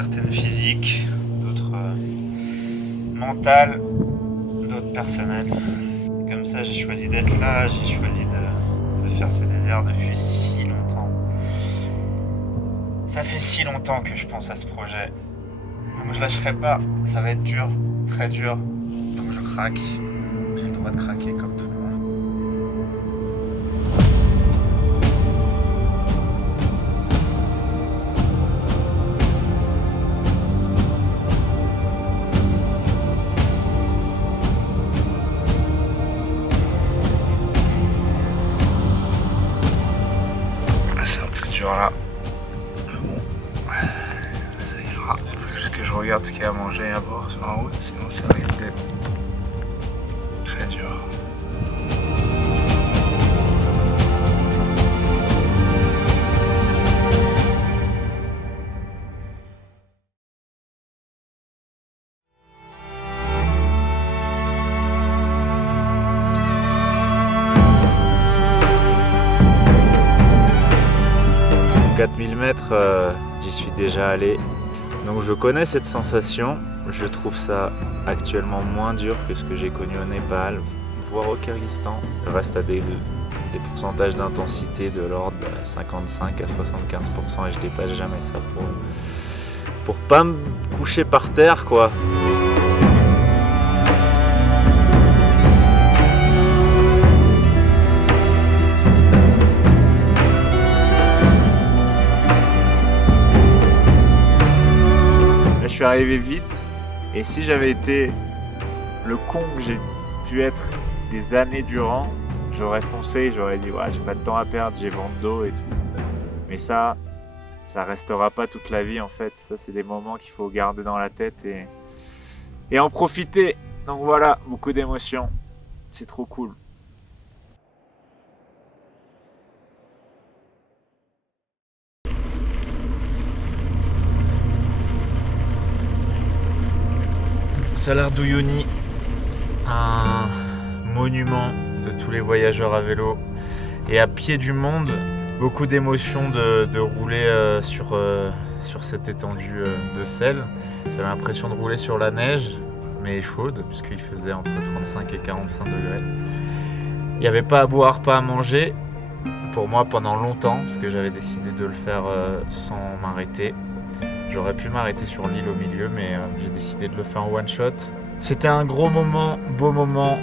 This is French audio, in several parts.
Certaines physiques, d'autres mentales, d'autres personnelles. C'est comme ça, j'ai choisi d'être là, j'ai choisi de faire ce désert depuis si longtemps. Ça fait si longtemps que je pense à ce projet. Donc je lâcherai pas, ça va être dur, très dur. Donc je craque, j'ai le droit de craquer comme tout le monde. C'est un peu dur là. Mais bon, ça ira. Il faut juste que je regarde ce qu'il y a à manger et à boire sur la route, sinon ça risque d'être très dur. « 4000 mètres, j'y suis déjà allé, donc je connais cette sensation. Je trouve ça actuellement moins dur que ce que j'ai connu au Népal, voire au Kyrgyzstan. Je reste à des pourcentages d'intensité de l'ordre de 55 à 75% et je dépasse jamais ça pour pas me coucher par terre quoi. Je suis arrivé vite et si j'avais été le con que j'ai pu être des années durant, j'aurais foncé, j'aurais dit ouais, j'ai pas de temps à perdre, j'ai vent d'eau et tout. Mais ça restera pas toute la vie en fait. Ça c'est des moments qu'il faut garder dans la tête et en profiter. Donc voilà, beaucoup d'émotions, c'est trop cool. Salar d'Uyuni, un monument de tous les voyageurs à vélo et à pied du monde. Beaucoup d'émotions de rouler sur cette étendue de sel. J'avais l'impression de rouler sur la neige, mais chaude, puisqu'il faisait entre 35 et 45 degrés. Il n'y avait pas à boire, pas à manger, pour moi pendant longtemps, parce que j'avais décidé de le faire sans m'arrêter. J'aurais pu m'arrêter sur l'île au milieu, mais j'ai décidé de le faire en one shot. C'était un gros moment, beau moment,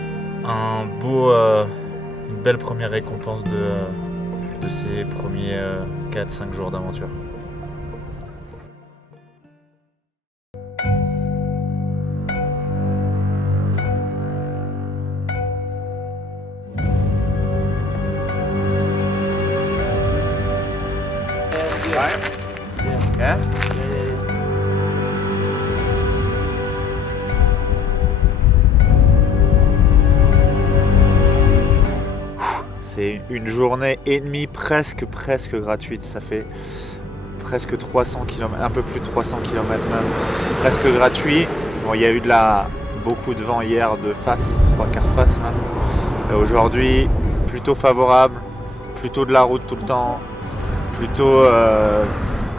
une belle première récompense de ces premiers 4-5 jours d'aventure. Yeah. C'est une journée et demie presque gratuite. Ça fait presque 300 km, un peu plus de 300 km même, presque gratuit. Bon, il y a eu beaucoup de vent hier de face, 3/4 face même. Aujourd'hui, plutôt favorable, plutôt de la route tout le temps, plutôt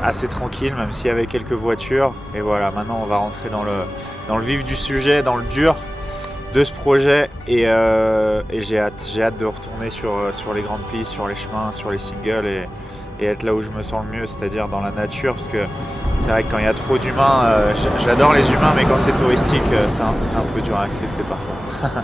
assez tranquille, même s'il y avait quelques voitures. Et voilà, maintenant on va rentrer dans le vif du sujet, dans le dur de ce projet et j'ai hâte de retourner sur les grandes pistes, sur les chemins, sur les singles et être là où je me sens le mieux, c'est-à-dire dans la nature, parce que c'est vrai que quand il y a trop d'humains, j'adore les humains, mais quand c'est touristique, c'est un peu dur à accepter parfois.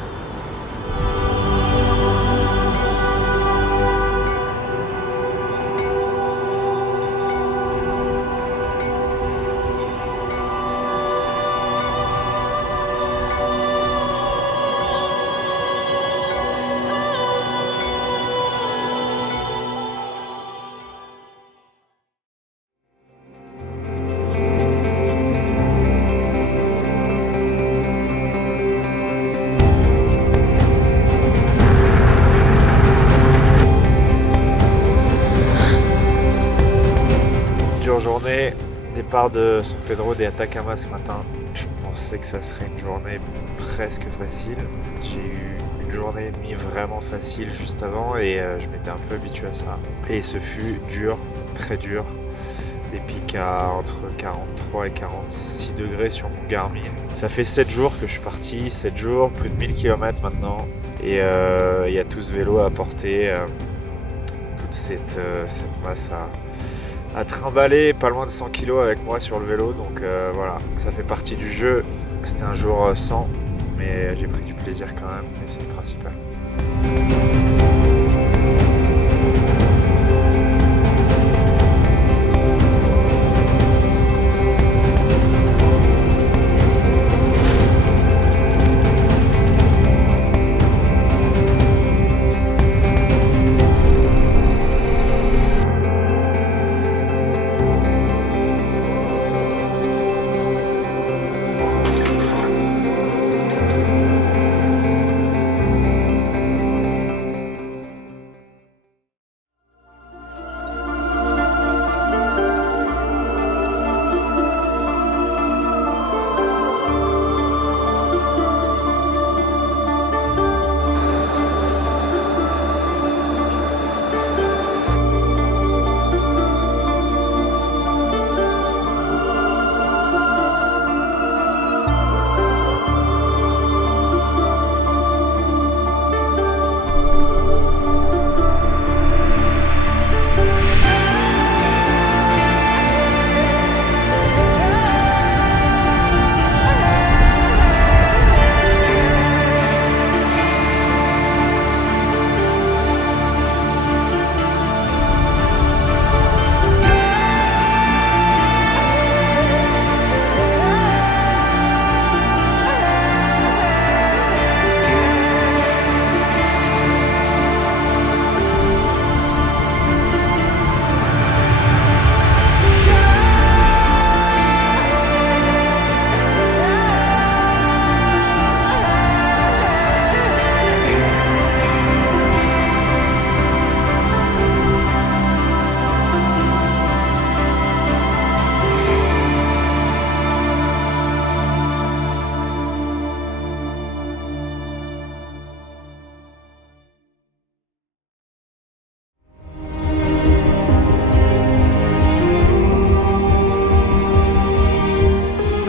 Journée, départ de San Pedro de Atacama ce matin. Je pensais que ça serait une journée presque facile. J'ai eu une journée et demie vraiment facile juste avant et je m'étais un peu habitué à ça. Et ce fut dur, très dur. des pics à entre 43 et 46 degrés sur mon Garmin. Ça fait 7 jours que je suis parti, 7 jours, plus de 1000 km maintenant. Et il y a tout ce vélo à porter, toute cette masse à trimballer, pas loin de 100 kg avec moi sur le vélo. Donc voilà, ça fait partie du jeu. C'était un jour sans, mais j'ai pris du plaisir quand même, et c'est le principal.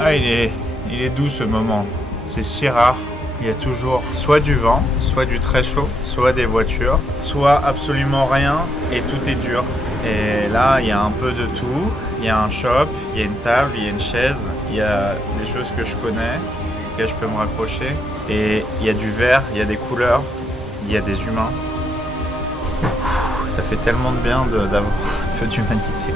Ah, il est doux ce moment. C'est si rare. Il y a toujours soit du vent, soit du très chaud, soit des voitures, soit absolument rien et tout est dur. Et là, il y a un peu de tout. Il y a un shop, il y a une table, il y a une chaise, il y a des choses que je connais, auxquelles je peux me raccrocher. Et il y a du vert, il y a des couleurs, il y a des humains. Ça fait tellement de bien d'avoir un peu d'humanité.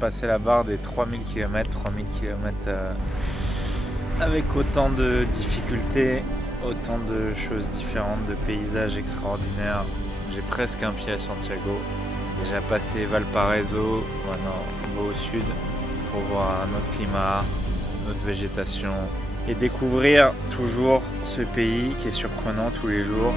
passer la barre des 3000 km, avec autant de difficultés, autant de choses différentes, de paysages extraordinaires. J'ai presque un pied à Santiago. J'ai passé Valparaiso, maintenant on va au sud pour voir un autre climat, une autre végétation et découvrir toujours ce pays qui est surprenant tous les jours.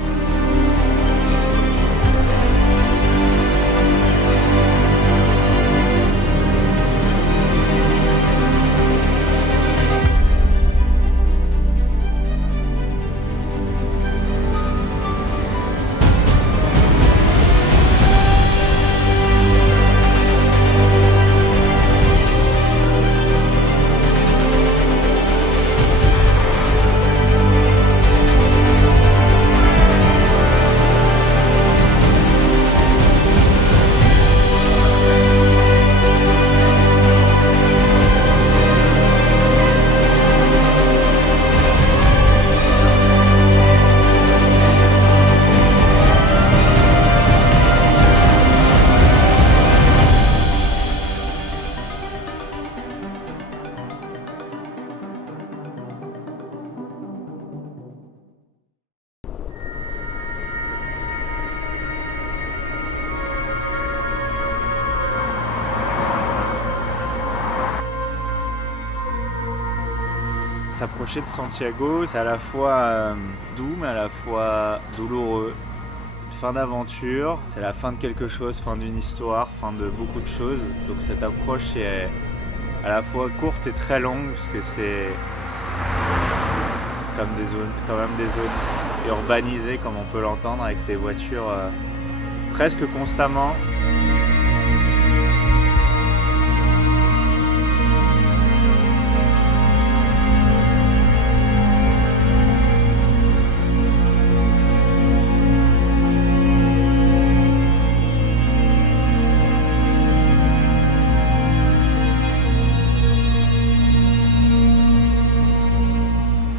S'approcher de Santiago, c'est à la fois doux mais à la fois douloureux. Une fin d'aventure, c'est la fin de quelque chose, fin d'une histoire, fin de beaucoup de choses. Donc cette approche est à la fois courte et très longue puisque c'est comme quand même des zones urbanisées comme on peut l'entendre avec des voitures presque constamment.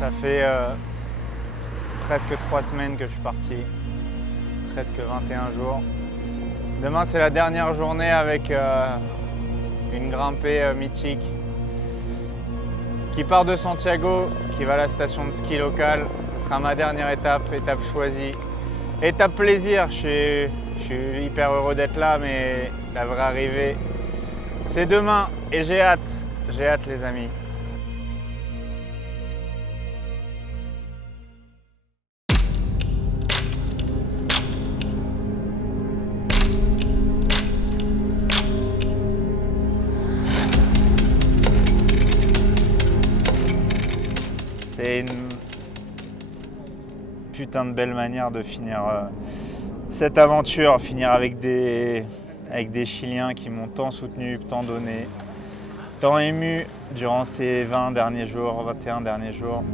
Ça fait presque 3 semaines que je suis parti, presque 21 jours. Demain c'est la dernière journée avec une grimpée mythique qui part de Santiago, qui va à la station de ski locale. Ce sera ma dernière étape choisie. Étape plaisir, je suis hyper heureux d'être là, mais la vraie arrivée, c'est demain et j'ai hâte les amis. C'est une putain de belle manière de finir cette aventure, finir avec des Chiliens qui m'ont tant soutenu, tant donné, tant ému durant ces 21 derniers jours.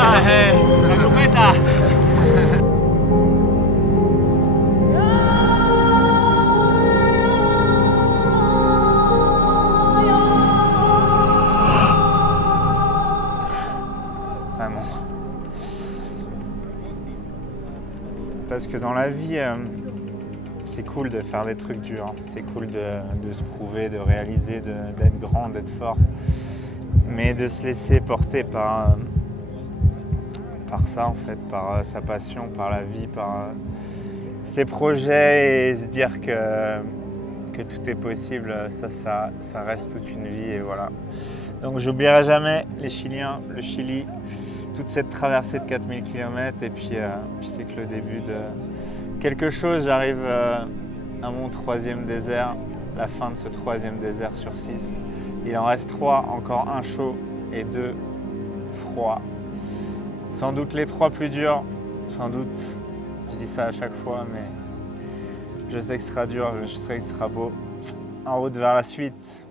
Ah, la grupeta. Vraiment. Parce que dans la vie, c'est cool de faire des trucs durs. C'est cool de se prouver, de réaliser, d'être grand, d'être fort. Mais de se laisser porter par ça en fait, par sa passion, par la vie, par ses projets et se dire que tout est possible, ça reste toute une vie et voilà. Donc j'oublierai jamais les Chiliens, le Chili, toute cette traversée de 4000 km et puis c'est que le début de quelque chose. J'arrive à mon 3e désert, la fin de ce 3e désert sur 6. Il en reste 3, encore un chaud et 2 froids. Sans doute les 3 plus durs, sans doute, je dis ça à chaque fois, mais je sais que ce sera dur, je sais que ce sera beau. En route vers la suite.